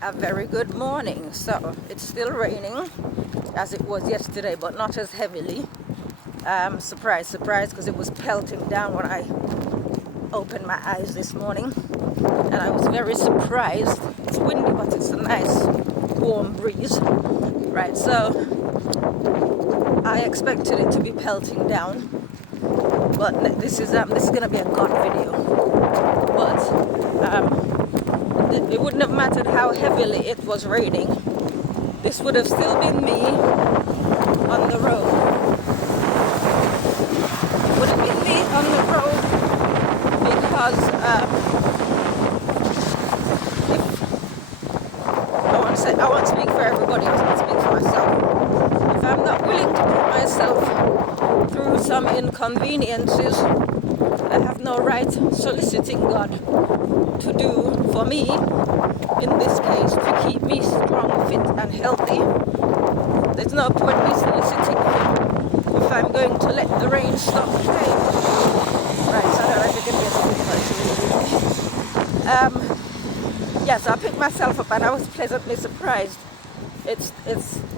A very good morning. So it's still raining as it was yesterday, but not as heavily. Surprise, surprise, because it was pelting down when I opened my eyes this morning, and I was very surprised. It's windy, but it's a nice warm breeze, right? So I expected it to be pelting down, but this is gonna be a God video. But it wouldn't have mattered how heavily it was raining. This would have still been me on the road. Would have been me on the road because I won't speak for everybody, I won't speak for myself. If I'm not willing to put myself through some inconveniences, I have no right soliciting God to do for me, in this case, to keep me strong, fit and healthy. There's no point me soliciting Him if I'm going to let the rain stop today. Right, so I don't know if you can hear something. Yes, I picked myself up and I was pleasantly surprised. It's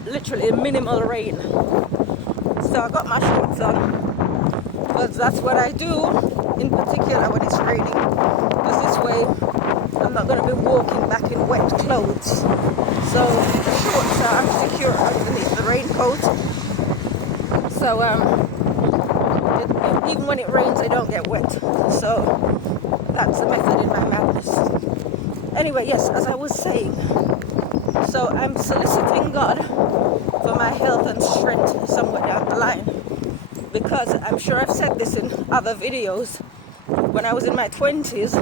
literally minimal rain. So I got my shorts on, because that's what I do in particular when it's raining, because this way I'm not going to be walking back in wet clothes. So the shorts are secure underneath the raincoat. So even when it rains, I don't get wet. So that's the method in my madness. Anyway, yes, as I was saying, so I'm soliciting God for my health and strength somewhere down the line, because I'm sure I've said this in other videos. When I was in my 20s,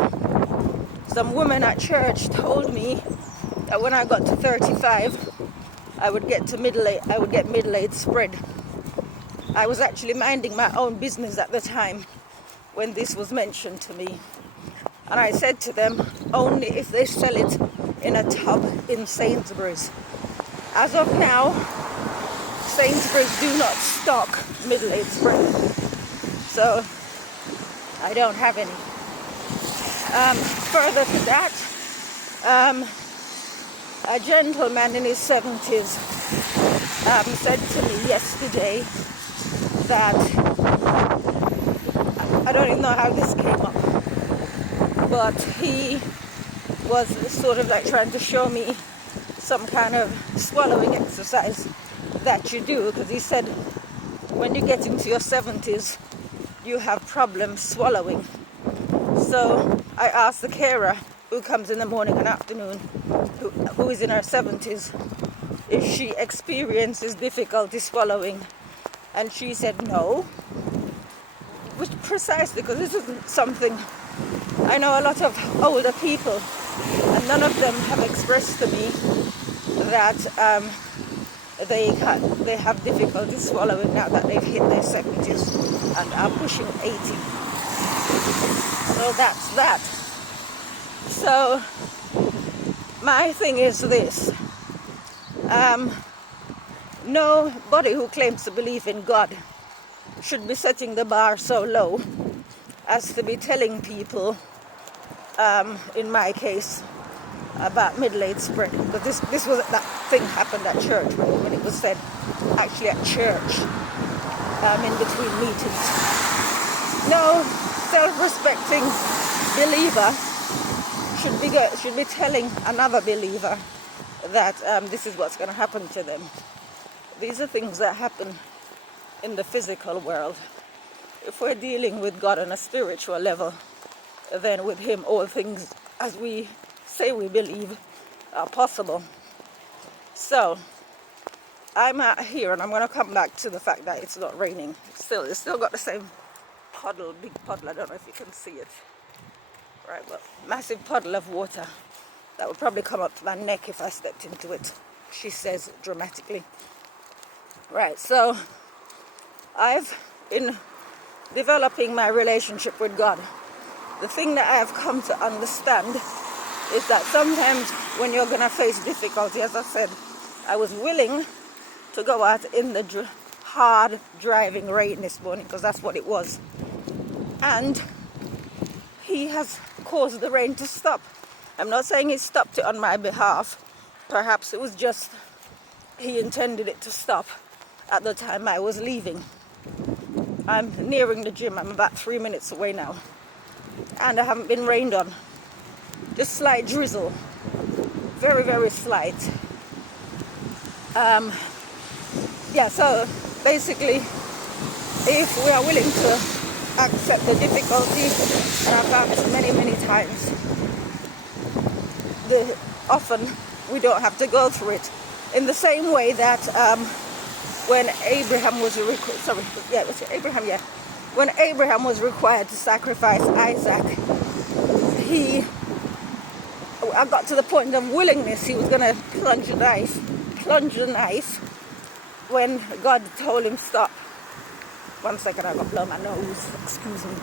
some woman at church told me that when I got to 35, I would get middle-aged spread. I was actually minding my own business at the time when this was mentioned to me. And I said to them, only if they sell it in a tub in Sainsbury's. As of now, Sainsbury's do not stock middle-aged spread. So I don't have any. Further to that, a gentleman in his 70s said to me yesterday that, I don't even know how this came up, but he was sort of like trying to show me some kind of swallowing exercise that you do, because he said when you get into your 70s you have problems swallowing. So I asked the carer who comes in the morning and afternoon, who is in her 70s, if she experiences difficulty swallowing, and she said no, which precisely because this isn't something I know. A lot of older people, and none of them have expressed to me that they have difficulty swallowing now that they've hit their 70s and are pushing 80. So that's that. So my thing is this. Nobody who claims to believe in God should be setting the bar so low as to be telling people, in my case, about middle-aged spread. Because this was, that thing happened at church when it was said, actually at church, in between meetings. No self-respecting believer should be telling another believer that this is what's going to happen to them. These are things that happen in the physical world. If we're dealing with God on a spiritual level, then with Him all things, as we say we believe, are possible. So I'm out here, and I'm going to come back to the fact that it's not raining. It's still got the same puddle, big puddle. I don't know if you can see it. Right, well, massive puddle of water that would probably come up to my neck if I stepped into it, she says dramatically. Right, so I've been developing my relationship with God. The thing that I have come to understand is that sometimes when you're going to face difficulty, as I said, I was willing to go out in the hard driving rain this morning, because that's what it was. And He has caused the rain to stop. I'm not saying he stopped it on my behalf. Perhaps it was just he intended it to stop at the time I was leaving. I'm nearing the gym. I'm about 3 minutes away now. And I haven't been rained on. Just slight drizzle. Very, very slight. So basically, if we are willing to accept the difficulty, and I've found this many, many times, often we don't have to go through it. In the same way that when Abraham was when Abraham was required to sacrifice Isaac, I got to the point of willingness. He was going to plunge the knife when God told him stop. 1 second, I got to blow my nose. Excuse me.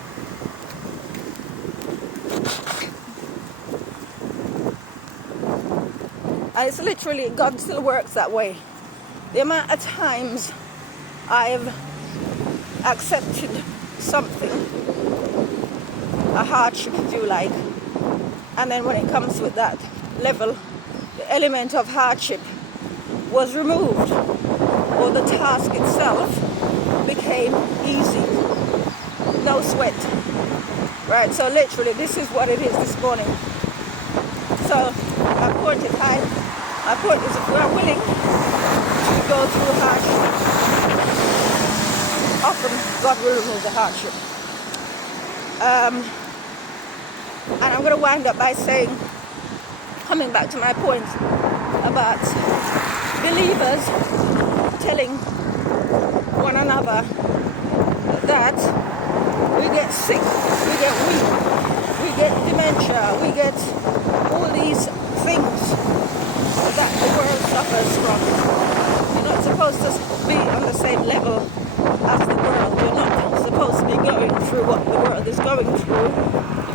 And it's literally, God still works that way. The amount of times I've accepted something, a hardship if you like, and then when it comes with that level, the element of hardship was removed, or the task itself became easy, no sweat, right? So literally, this is what it is this morning. So my point is if we are willing to go through hardship, often God will remove the hardship. And I'm going to wind up by saying, coming back to my point about believers telling one another that we get sick, we get weak, we get dementia, we get all these things that the world suffers from. You're not supposed to be on the same level as the world. You're not supposed to be going through what the world is going through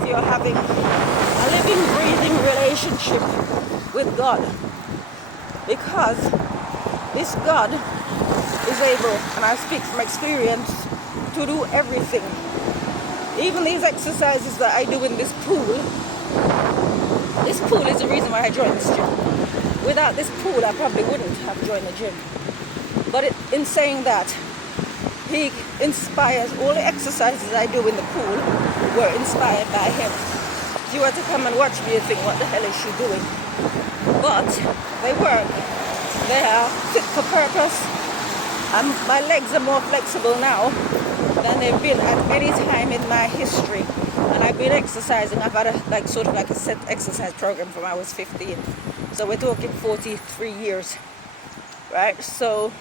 if you're having a living, breathing relationship with God. Because this God is able, and I speak from experience, to do everything. Even these exercises that I do in this pool is the reason why I joined this gym. Without this pool, I probably wouldn't have joined the gym. But in saying that, he inspires, all the exercises I do in the pool were inspired by him. If you were to come and watch me, you'd think, what the hell is she doing? But they work. They are fit for purpose. My legs are more flexible now than they've been at any time in my history. And I've been exercising. I've had a set exercise program from I was 15. So we're talking 43 years, right? So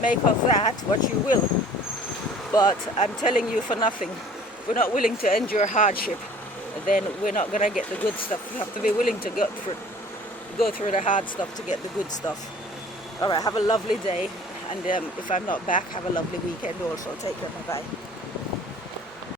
make of that what you will. But I'm telling you, for nothing. If we're not willing to endure hardship, then we're not going to get the good stuff. You have to be willing to go through the hard stuff to get the good stuff. All right, have a lovely day. And if I'm not back, have a lovely weekend also. Take care. Bye-bye.